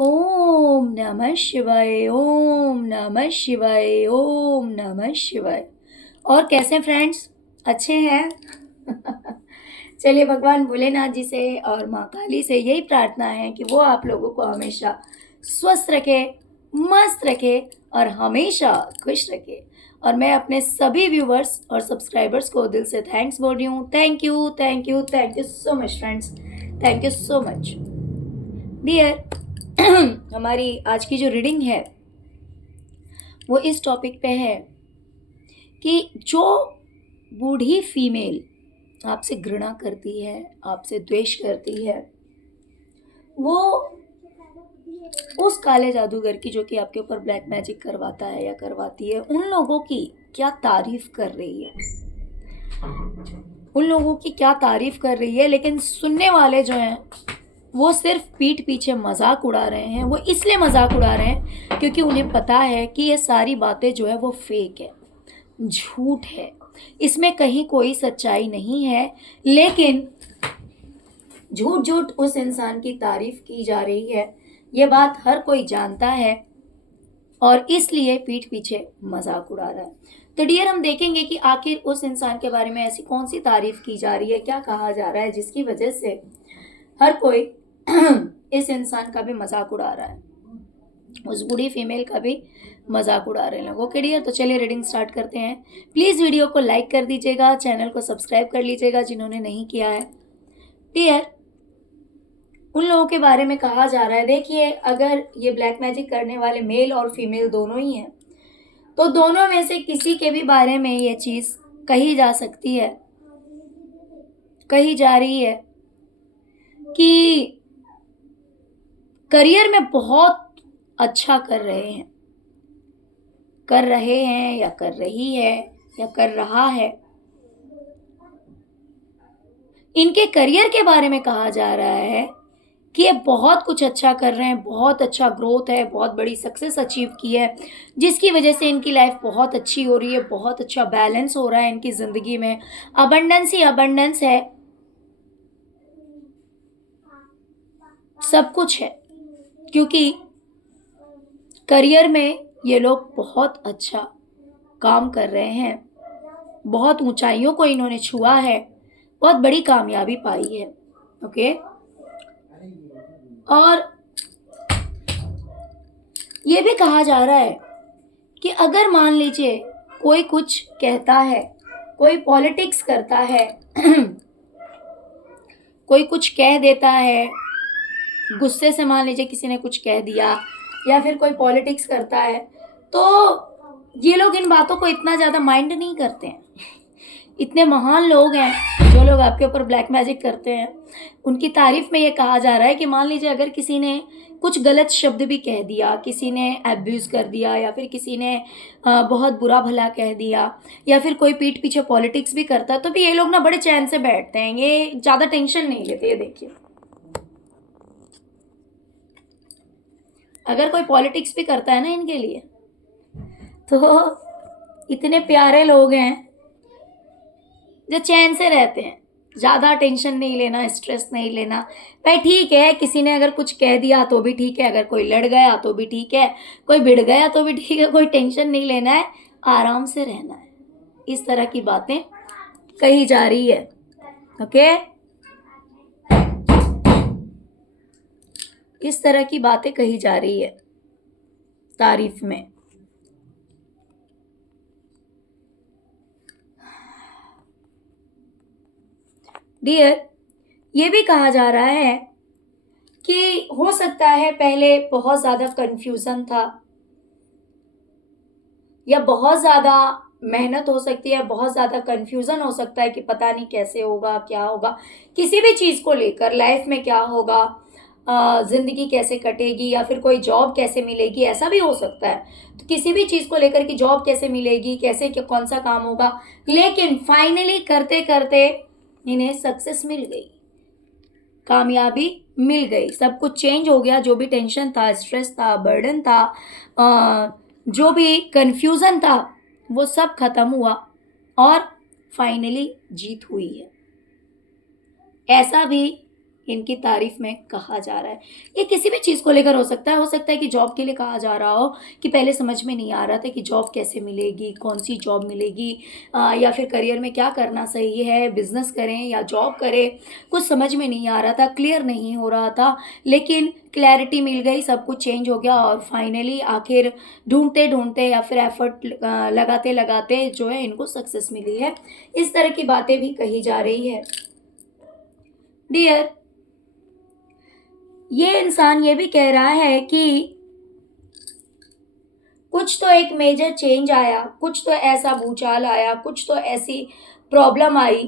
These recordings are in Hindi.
ओम नमः शिवाय, ओम नमः शिवाय, ओम नमः शिवाय। और कैसे फ्रेंड्स, अच्छे हैं? चलिए, भगवान भोलेनाथ जी से और माँ काली से यही प्रार्थना है कि वो आप लोगों को हमेशा स्वस्थ रखे, मस्त रखे और हमेशा खुश रखे। और मैं अपने सभी व्यूवर्स और सब्सक्राइबर्स को दिल से थैंक्स बोल रही हूँ। Thank you, thank you, thank you so much friends. Thank you so much dear. हमारी आज की जो रीडिंग है वो इस टॉपिक पे है कि जो बूढ़ी फीमेल आपसे घृणा करती है, आपसे द्वेष करती है, वो उस काले जादूगर की जो कि आपके ऊपर ब्लैक मैजिक करवाता है या करवाती है, उन लोगों की क्या तारीफ कर रही है, उन लोगों की क्या तारीफ कर रही है। लेकिन सुनने वाले जो हैं वो सिर्फ पीठ पीछे मजाक उड़ा रहे हैं। वो इसलिए मजाक उड़ा रहे हैं क्योंकि उन्हें पता है कि ये सारी बातें जो है वो फेक है, झूठ है, इसमें कहीं कोई सच्चाई नहीं है। लेकिन झूठ झूठ उस इंसान की तारीफ की जा रही है, ये बात हर कोई जानता है और इसलिए पीठ पीछे मजाक उड़ा रहा है। तो डियर, हम देखेंगे कि आखिर उस इंसान के बारे में ऐसी कौन सी तारीफ की जा रही है, क्या कहा जा रहा है जिसकी वजह से हर कोई इस इंसान का भी मजाक उड़ा रहा है, उस बूढ़ी फीमेल का भी मजाक उड़ा रहे हैं लोग। ओके डियर, तो चलिए रीडिंग स्टार्ट करते हैं। प्लीज़ वीडियो को लाइक कर दीजिएगा, चैनल को सब्सक्राइब कर लीजिएगा जिन्होंने नहीं किया है। डियर, उन लोगों के बारे में कहा जा रहा है, देखिए अगर ये ब्लैक मैजिक करने वाले मेल और फीमेल दोनों ही हैं तो दोनों में से किसी के भी बारे में ये चीज़ कही जा सकती है, कही जा रही है कि करियर में बहुत अच्छा कर रहे हैं, कर रहे हैं या कर रही है या कर रहा है। इनके करियर के बारे में कहा जा रहा है कि ये बहुत कुछ अच्छा कर रहे हैं, बहुत अच्छा ग्रोथ है, बहुत बड़ी सक्सेस अचीव की है जिसकी वजह से इनकी लाइफ बहुत अच्छी हो रही है, बहुत अच्छा बैलेंस हो रहा है इनकी ज़िंदगी में, अबंडेंस ही अबंडेंस है, सब कुछ है। क्योंकि करियर में ये लोग बहुत अच्छा काम कर रहे हैं, बहुत ऊंचाइयों को इन्होंने छुआ है, बहुत बड़ी कामयाबी पाई है। ओके, और ये भी कहा जा रहा है कि अगर मान लीजिए कोई कुछ कहता है, कोई पॉलिटिक्स करता है, कोई कुछ कह देता है, गुस्से से मान लीजिए किसी ने कुछ कह दिया या फिर कोई पॉलिटिक्स करता है, तो ये लोग इन बातों को इतना ज़्यादा माइंड नहीं करते हैं। इतने महान लोग हैं जो लोग आपके ऊपर ब्लैक मैजिक करते हैं, उनकी तारीफ में ये कहा जा रहा है कि मान लीजिए अगर किसी ने कुछ गलत शब्द भी कह दिया, किसी ने एब्यूज़ कर दिया या फिर किसी ने बहुत बुरा भला कह दिया या फिर कोई पीठ पीछे पॉलिटिक्स भी करता, तो भी ये लोग ना बड़े चैन से बैठते हैं, ये ज़्यादा टेंशन नहीं लेते। ये देखिए, अगर कोई पॉलिटिक्स भी करता है ना इनके लिए, तो इतने प्यारे लोग हैं जो चैन से रहते हैं, ज़्यादा टेंशन नहीं लेना, स्ट्रेस नहीं लेना। भाई ठीक है, किसी ने अगर कुछ कह दिया तो भी ठीक है, अगर कोई लड़ गया तो भी ठीक है, कोई भिड़ गया तो भी ठीक है, कोई टेंशन नहीं लेना है, आराम से रहना है। इस तरह की बातें कही जा रही है। ओके, इस तरह की बातें कही जा रही है तारीफ में। डियर, ये भी कहा जा रहा है कि हो सकता है पहले बहुत ज़्यादा कन्फ्यूज़न था या बहुत ज़्यादा मेहनत हो सकती है, बहुत ज़्यादा कन्फ्यूज़न हो सकता है कि पता नहीं कैसे होगा, क्या होगा, किसी भी चीज़ को लेकर लाइफ में क्या होगा, ज़िंदगी कैसे कटेगी या फिर कोई जॉब कैसे मिलेगी, ऐसा भी हो सकता है। तो किसी भी चीज़ को लेकर कि जॉब कैसे मिलेगी, कैसे कौन सा काम होगा, लेकिन फाइनली करते करते इन्हें सक्सेस मिल गई, कामयाबी मिल गई, सब कुछ चेंज हो गया। जो भी टेंशन था, स्ट्रेस था, बर्डन था, जो भी कन्फ्यूज़न था, वो सब खत्म हुआ और फाइनली जीत हुई है। ऐसा भी इनकी तारीफ में कहा जा रहा है। ये किसी भी चीज़ को लेकर हो सकता है कि जॉब के लिए कहा जा रहा हो कि पहले समझ में नहीं आ रहा था कि जॉब कैसे मिलेगी, कौन सी जॉब मिलेगी, या फिर करियर में क्या करना सही है, बिजनेस करें या जॉब करें, कुछ समझ में नहीं आ रहा था, क्लियर नहीं हो रहा था। लेकिन क्लैरिटी मिल गई, सब कुछ चेंज हो गया और फाइनली आखिर ढूंढते ढूंढते या फिर एफर्ट लगाते लगाते जो है इनको सक्सेस मिली है। इस तरह की बातें भी कही जा रही है। डियर, ये इंसान ये भी कह रहा है कि कुछ तो एक मेजर चेंज आया, कुछ तो ऐसा भूचाल आया, कुछ तो ऐसी प्रॉब्लम आई,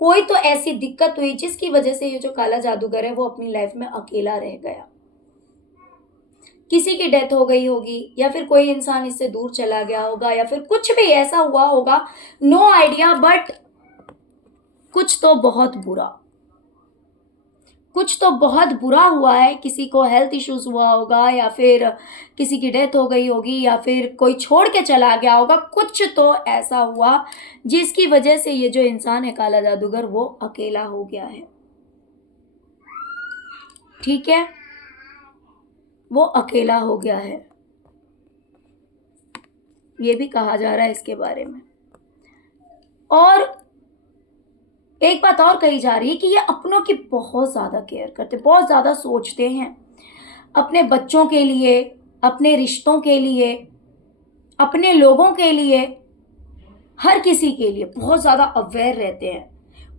कोई तो ऐसी दिक्कत हुई जिसकी वजह से ये जो काला जादूगर है वो अपनी लाइफ में अकेला रह गया। किसी की डेथ हो गई होगी या फिर कोई इंसान इससे दूर चला गया होगा या फिर कुछ भी ऐसा हुआ होगा, नो आइडिया, बट कुछ तो बहुत बुरा हुआ है। किसी को हेल्थ इश्यूज हुआ होगा या फिर किसी की डेथ हो गई होगी या फिर कोई छोड़ के चला गया होगा, कुछ तो ऐसा हुआ जिसकी वजह से ये जो इंसान है काला जादूगर वो अकेला हो गया है। ठीक है, वो अकेला हो गया है, ये भी कहा जा रहा है इसके बारे में। और एक बात और कही जा रही है कि ये अपनों की बहुत ज़्यादा केयर करते, बहुत ज़्यादा सोचते हैं अपने बच्चों के लिए, अपने रिश्तों के लिए, अपने लोगों के लिए, हर किसी के लिए बहुत ज़्यादा अवेयर रहते हैं,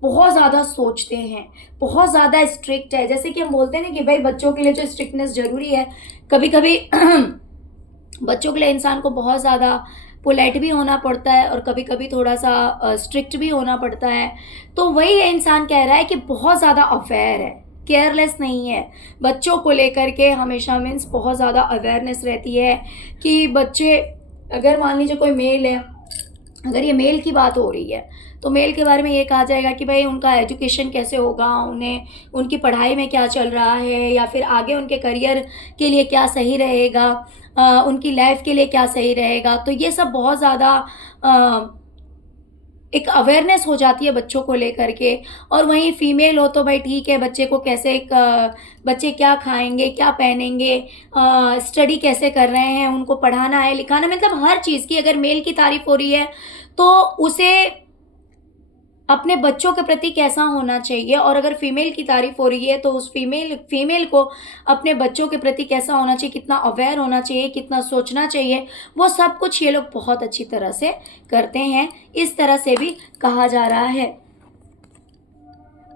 बहुत ज़्यादा सोचते हैं, बहुत ज़्यादा स्ट्रिक्ट है। जैसे कि हम बोलते हैं ना कि भाई बच्चों के लिए जो स्ट्रिक्टनेस ज़रूरी है, कभी कभी बच्चों के लिए इंसान को बहुत ज़्यादा पोलाइट भी होना पड़ता है और कभी कभी थोड़ा सा स्ट्रिक्ट भी होना पड़ता है। तो वही ये इंसान कह रहा है कि बहुत ज़्यादा अवेयर है, केयरलेस नहीं है बच्चों को लेकर के, हमेशा मीन्स बहुत ज़्यादा अवेयरनेस रहती है कि बच्चे, अगर मान लीजिए कोई मेल है, अगर ये मेल की बात हो रही है तो मेल के बारे में ये कहा जाएगा कि भाई उनका एजुकेशन कैसे होगा, उन्हें उनकी पढ़ाई में क्या चल रहा है या फिर आगे उनके करियर के लिए क्या सही रहेगा, उनकी लाइफ के लिए क्या सही रहेगा। तो ये सब बहुत ज़्यादा एक अवेयरनेस हो जाती है बच्चों को लेकर के। और वहीं फीमेल हो तो भाई ठीक है, बच्चे को कैसे बच्चे क्या खाएंगे, क्या पहनेंगे, स्टडी कैसे कर रहे हैं, उनको पढ़ाना है, लिखाना, मतलब हर चीज़ की अगर मेल की तारीफ हो रही है तो उसे अपने बच्चों के प्रति कैसा होना चाहिए, और अगर फीमेल की तारीफ हो रही है तो उस फीमेल को अपने बच्चों के प्रति कैसा होना चाहिए, कितना अवेयर होना चाहिए, कितना सोचना चाहिए, वो सब कुछ ये लोग बहुत अच्छी तरह से करते हैं। इस तरह से भी कहा जा रहा है।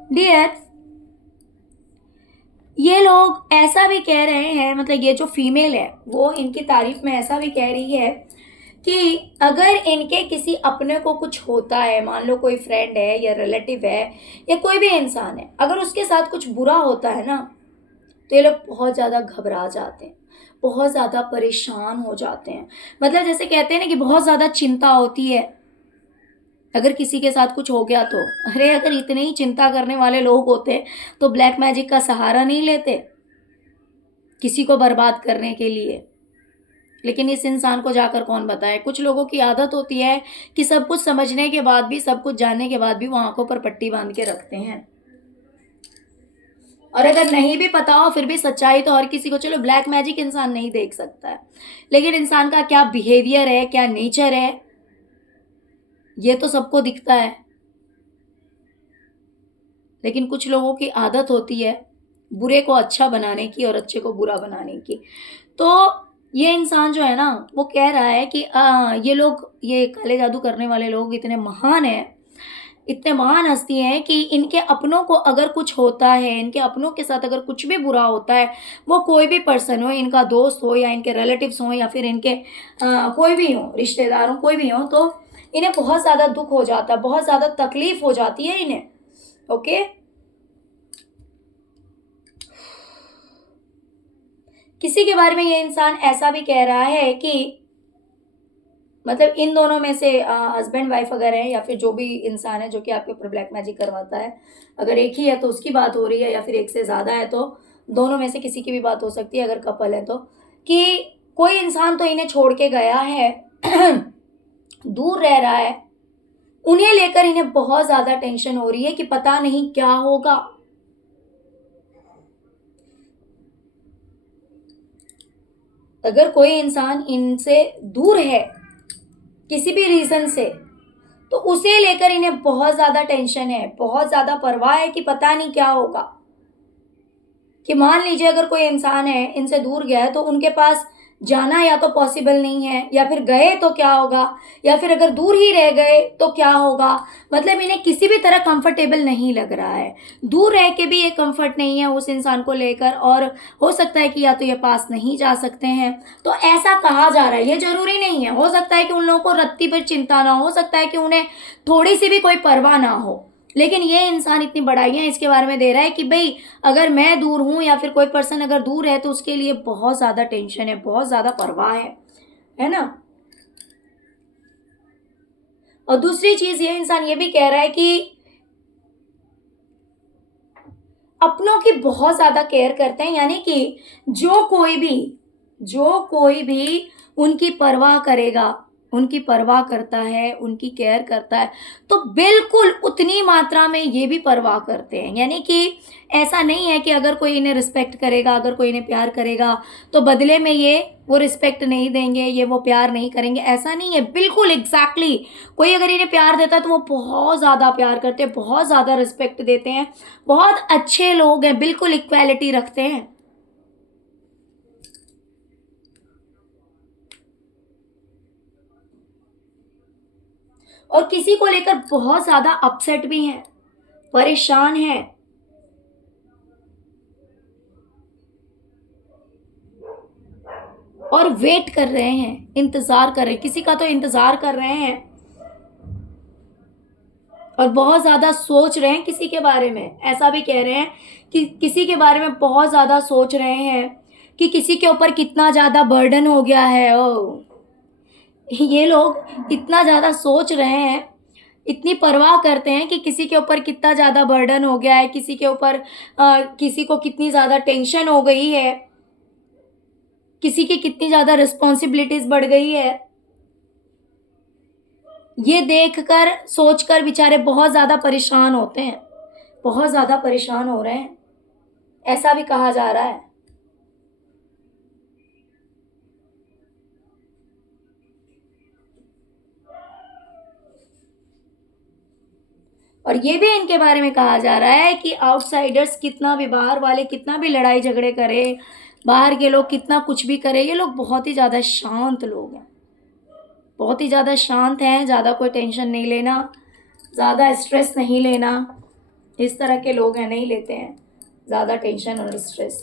डियर, ये लोग ऐसा भी कह रहे हैं, मतलब ये जो फीमेल है वो इनकी तारीफ में ऐसा भी कह रही है कि अगर इनके किसी अपने को कुछ होता है, मान लो कोई फ्रेंड है या रिलेटिव है या कोई भी इंसान है, अगर उसके साथ कुछ बुरा होता है ना तो ये लोग बहुत ज़्यादा घबरा जाते हैं, बहुत ज़्यादा परेशान हो जाते हैं। मतलब जैसे कहते हैं ना कि बहुत ज़्यादा चिंता होती है अगर किसी के साथ कुछ हो गया तो। अरे अगर इतने ही चिंता करने वाले लोग होते तो ब्लैक मैजिक का सहारा नहीं लेते किसी को बर्बाद करने के लिए। लेकिन इस इंसान को जाकर कौन बताए। कुछ लोगों की आदत होती है कि सब कुछ समझने के बाद भी, सब कुछ जानने के बाद भी वो आंखों पर पट्टी बांध के रखते हैं, और अगर नहीं भी पता हो फिर भी सच्चाई तो हर किसी को, चलो ब्लैक मैजिक इंसान नहीं देख सकता है, लेकिन इंसान का क्या बिहेवियर है, क्या नेचर है, ये तो सबको दिखता है। लेकिन कुछ लोगों की आदत होती है बुरे को अच्छा बनाने की और अच्छे को बुरा बनाने की। तो ये इंसान जो है ना वो कह रहा है कि ये लोग, ये काले जादू करने वाले लोग इतने महान हैं, इतने महान हस्ती हैं कि इनके अपनों को अगर कुछ होता है, इनके अपनों के साथ अगर कुछ भी बुरा होता है, वो कोई भी पर्सन हो, इनका दोस्त हो या इनके रिलेटिव्स हो या फिर इनके कोई भी हो, रिश्तेदार हो, कोई भी हो, तो इन्हें बहुत ज़्यादा दुख हो जाता है, बहुत ज़्यादा तकलीफ हो जाती है इन्हें। ओके, किसी के बारे में ये इंसान ऐसा भी कह रहा है कि मतलब इन दोनों में से हस्बैंड वाइफ अगर है या फिर जो भी इंसान है जो कि आपके ऊपर ब्लैक मैजिक करवाता है, अगर एक ही है तो उसकी बात हो रही है या फिर एक से ज़्यादा है तो दोनों में से किसी की भी बात हो सकती है, अगर कपल है तो, कि कोई इंसान तो इन्हें छोड़ के गया है दूर रह रहा है, उन्हें लेकर इन्हें बहुत ज़्यादा टेंशन हो रही है कि पता नहीं क्या होगा। अगर कोई इंसान इनसे दूर है किसी भी रीज़न से, तो उसे लेकर इन्हें बहुत ज़्यादा टेंशन है, बहुत ज़्यादा परवाह है कि पता नहीं क्या होगा। कि मान लीजिए अगर कोई इंसान है, इनसे दूर गया है, तो उनके पास जाना या तो पॉसिबल नहीं है, या फिर गए तो क्या होगा, या फिर अगर दूर ही रह गए तो क्या होगा। मतलब इन्हें किसी भी तरह कंफर्टेबल नहीं लग रहा है। दूर रह के भी ये कंफर्ट नहीं है उस इंसान को लेकर, और हो सकता है कि या तो ये पास नहीं जा सकते हैं। तो ऐसा कहा जा रहा है, ये ज़रूरी नहीं है। हो सकता है कि उन लोगों को रत्ती भर चिंता ना हो सकता है कि उन्हें थोड़ी-सी भी कोई परवाह ना हो। लेकिन ये इंसान इतनी बड़ाइयाँ इसके बारे में दे रहा है कि भई अगर मैं दूर हूँ या फिर कोई पर्सन अगर दूर है, तो उसके लिए बहुत ज़्यादा टेंशन है, बहुत ज़्यादा परवाह है ना? और दूसरी चीज़ ये इंसान ये भी कह रहा है कि अपनों की बहुत ज़्यादा केयर करते हैं, यानी कि जो कोई भी उनकी परवाह करेगा, उनकी परवाह करता है, उनकी केयर करता है, तो बिल्कुल उतनी मात्रा में ये भी परवाह करते हैं। यानी कि ऐसा नहीं है कि अगर कोई इन्हें रिस्पेक्ट करेगा, अगर कोई इन्हें प्यार करेगा, तो बदले में ये वो रिस्पेक्ट नहीं देंगे, ये वो प्यार नहीं करेंगे, ऐसा नहीं है। बिल्कुल एग्ज़ैक्टली कोई अगर इन्हें प्यार देता है, तो वो बहुत ज़्यादा प्यार करते हैं, बहुत ज़्यादा रिस्पेक्ट देते हैं, बहुत अच्छे लोग हैं, बिल्कुल इक्वालिटी रखते हैं। और किसी को लेकर बहुत ज़्यादा अपसेट भी हैं, परेशान हैं। और वेट कर रहे हैं, इंतज़ार कर रहे हैं, किसी का तो इंतज़ार कर रहे हैं, और बहुत ज़्यादा सोच रहे हैं किसी के बारे में। ऐसा भी कह रहे हैं कि किसी के बारे में बहुत ज़्यादा सोच रहे हैं कि किसी के ऊपर कितना ज़्यादा बर्डन हो गया है। ओह! ये लोग इतना ज़्यादा सोच रहे हैं, इतनी परवाह करते हैं कि किसी के ऊपर कितना ज़्यादा बर्डन हो गया है, किसी के ऊपर किसी को कितनी ज़्यादा टेंशन हो गई है, किसी की कितनी ज़्यादा रिस्पॉन्सिबिलिटीज़ बढ़ गई है। ये देखकर, सोचकर बेचारे बहुत ज़्यादा परेशान होते हैं, बहुत ज़्यादा परेशान हो रहे हैं, ऐसा भी कहा जा रहा है। और ये भी इनके बारे में कहा जा रहा है कि आउटसाइडर्स कितना भी, बाहर वाले कितना भी लड़ाई झगड़े करें, बाहर के लोग कितना कुछ भी करें, ये लोग बहुत ही ज़्यादा शांत लोग हैं, बहुत ही ज़्यादा शांत हैं, ज़्यादा कोई टेंशन नहीं लेना, ज़्यादा स्ट्रेस नहीं लेना। इस तरह के लोग हैं, नहीं लेते हैं ज़्यादा टेंशन और स्ट्रेस।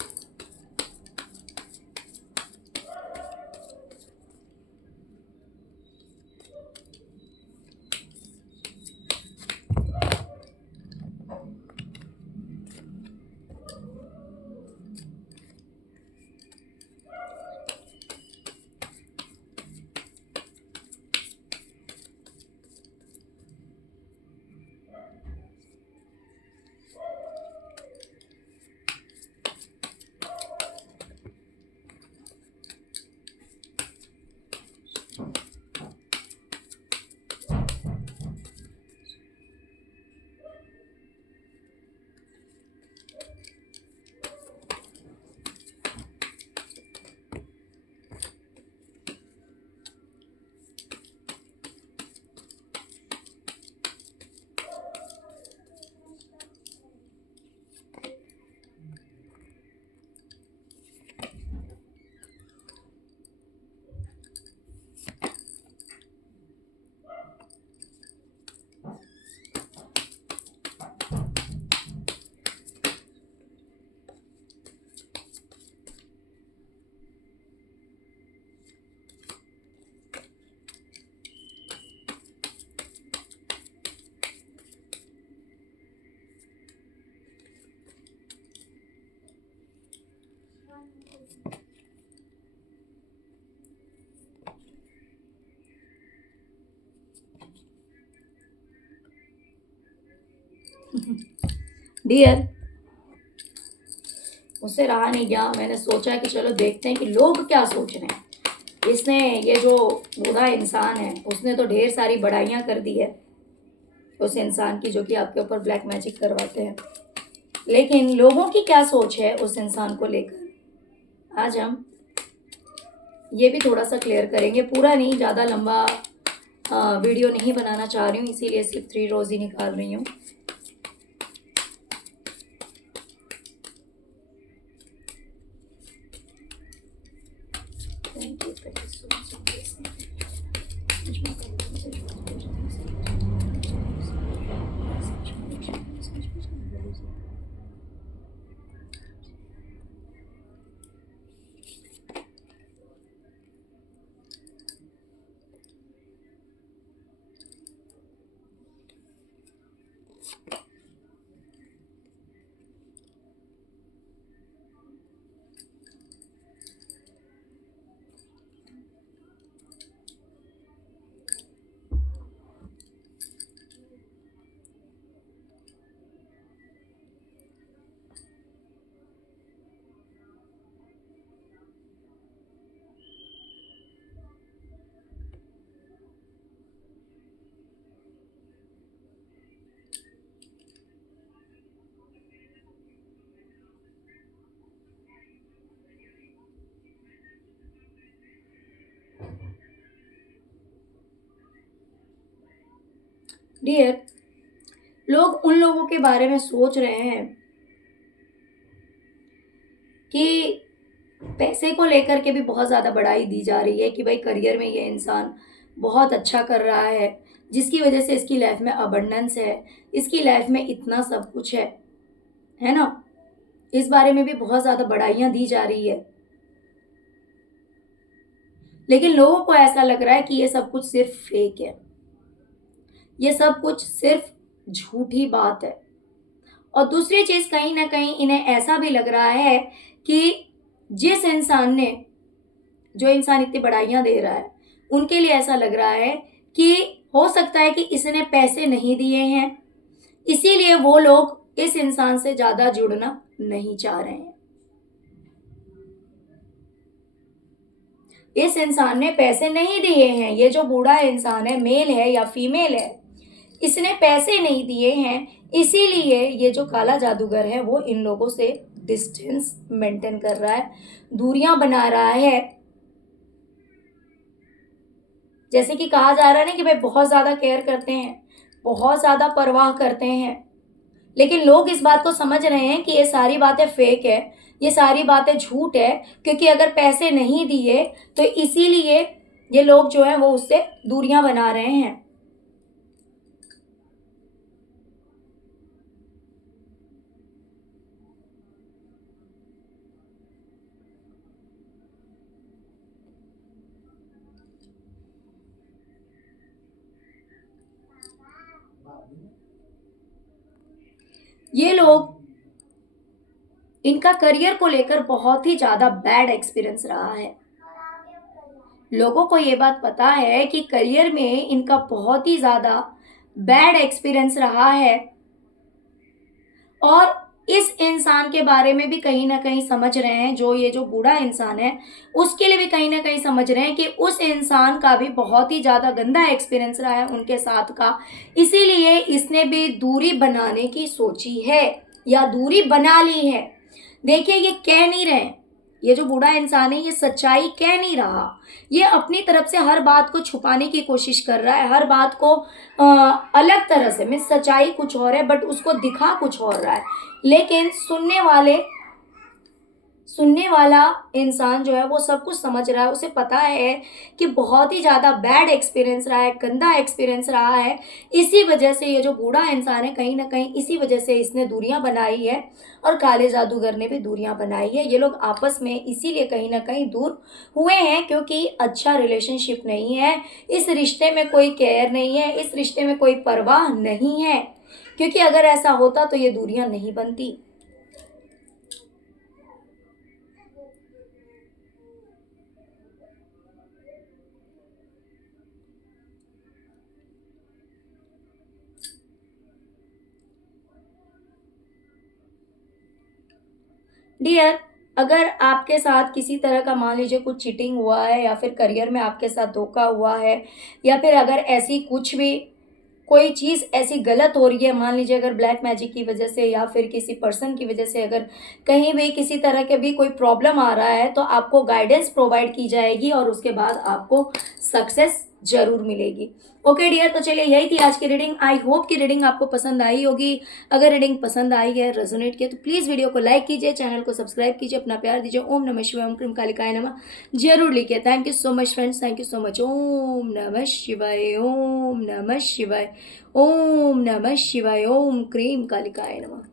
डियर, मुझसे रहा नहीं गया, मैंने सोचा कि चलो देखते हैं कि लोग क्या सोच रहे हैं। इसने, ये जो बूढ़ा इंसान है, उसने तो ढेर सारी बड़ाइयाँ कर दी है उस इंसान की जो कि आपके ऊपर ब्लैक मैजिक करवाते हैं। लेकिन लोगों की क्या सोच है उस इंसान को लेकर, आज हम ये भी थोड़ा सा क्लियर करेंगे, पूरा नहीं, ज़्यादा लंबा वीडियो नहीं बनाना चाह रही हूँ, इसीलिए सिर्फ 3 रोज़ ही निकाल रही हूँ। Thank you so much. Dear, लोग उन लोगों के बारे में सोच रहे हैं कि पैसे को लेकर के भी बहुत ज़्यादा बढ़ाई दी जा रही है कि भाई करियर में ये इंसान बहुत अच्छा कर रहा है, जिसकी वजह से इसकी लाइफ में अबंडेंस है, इसकी लाइफ में इतना सब कुछ है ना? इस बारे में भी बहुत ज़्यादा बढ़ाइयाँ दी जा रही है। लेकिन लोगों को ऐसा लग रहा है कि ये सब कुछ सिर्फ फेक है, ये सब कुछ सिर्फ झूठी बात है। और दूसरी चीज़, कहीं ना कहीं इन्हें ऐसा भी लग रहा है कि जिस इंसान ने, जो इंसान इतनी बढ़ाइयाँ दे रहा है, उनके लिए ऐसा लग रहा है कि हो सकता है कि इसने पैसे नहीं दिए हैं, इसीलिए वो लोग इस इंसान से ज़्यादा जुड़ना नहीं चाह रहे हैं। इस इंसान ने पैसे नहीं दिए हैं, ये जो बूढ़ा इंसान है, मेल है या फीमेल है, इसने पैसे नहीं दिए हैं, इसीलिए ये जो काला जादूगर है वो इन लोगों से डिस्टेंस मेंटेन कर रहा है, दूरियां बना रहा है। जैसे कि कहा जा रहा है ना कि भाई बहुत ज़्यादा केयर करते हैं, बहुत ज़्यादा परवाह करते हैं, लेकिन लोग इस बात को समझ रहे हैं कि ये सारी बातें फेक है, ये सारी बातें झूठ है, क्योंकि अगर पैसे नहीं दिए तो इसीलिए ये लोग जो है वो उससे दूरियां बना रहे हैं। ये लोग, इनका करियर को लेकर बहुत ही ज़्यादा बैड एक्सपीरियंस रहा है। लोगों को ये बात पता है कि करियर में इनका बहुत ही ज़्यादा बैड एक्सपीरियंस रहा है, और इस इंसान के बारे में भी कहीं ना कहीं समझ रहे हैं, जो ये जो बूढ़ा इंसान है उसके लिए भी कहीं ना कहीं समझ रहे हैं कि उस इंसान का भी बहुत ही ज़्यादा गंदा एक्सपीरियंस रहा है उनके साथ का, इसीलिए इसने भी दूरी बनाने की सोची है या दूरी बना ली है। देखिए, ये कह नहीं रहे, ये जो बूढ़ा इंसान है ये सच्चाई कह नहीं रहा, ये अपनी तरफ से हर बात को छुपाने की कोशिश कर रहा है, हर बात को अलग तरह से, मैं सच्चाई कुछ और है बट उसको दिखा कुछ और रहा है। लेकिन सुनने वाला इंसान जो है वो सब कुछ समझ रहा है, उसे पता है कि बहुत ही ज़्यादा बैड एक्सपीरियंस रहा है, गंदा एक्सपीरियंस रहा है। इसी वजह से ये जो बूढ़ा इंसान है, कहीं ना कहीं इसी वजह से इसने दूरियां बनाई है, और काले जादूगर ने भी दूरियां बनाई है। ये लोग आपस में इसीलिए कहीं ना कहीं दूर हुए हैं क्योंकि अच्छा रिलेशनशिप नहीं है, इस रिश्ते में कोई केयर नहीं है, इस रिश्ते में कोई परवाह नहीं है, क्योंकि अगर ऐसा होता तो ये दूरियां नहीं बनती। डियर, अगर आपके साथ किसी तरह का मान लीजिए कुछ चीटिंग हुआ है, या फिर करियर में आपके साथ धोखा हुआ है, या फिर अगर ऐसी कुछ भी कोई चीज़ ऐसी गलत हो रही है, मान लीजिए अगर ब्लैक मैजिक की वजह से या फिर किसी पर्सन की वजह से अगर कहीं भी किसी तरह के भी कोई प्रॉब्लम आ रहा है, तो आपको गाइडेंस प्रोवाइड की जाएगी और उसके बाद आपको सक्सेस ज़रूर मिलेगी। ओके डियर, तो चलिए यही थी आज की रीडिंग। आई होप कि रीडिंग आपको पसंद आई होगी। अगर रीडिंग पसंद आई है, रेजोनेट किया, तो प्लीज़ वीडियो को लाइक कीजिए, चैनल को सब्सक्राइब कीजिए, अपना प्यार दीजिए। ओम नमः शिवाय, ओम क्रीम कालिकाय नमः जरूर लिखिए। Thank you so much friends, thank you so much. ओम नमः शिवाय, ओम नमः शिवाय, ओम नमः शिवाय, ओम क्रीम कालिकाय नमः।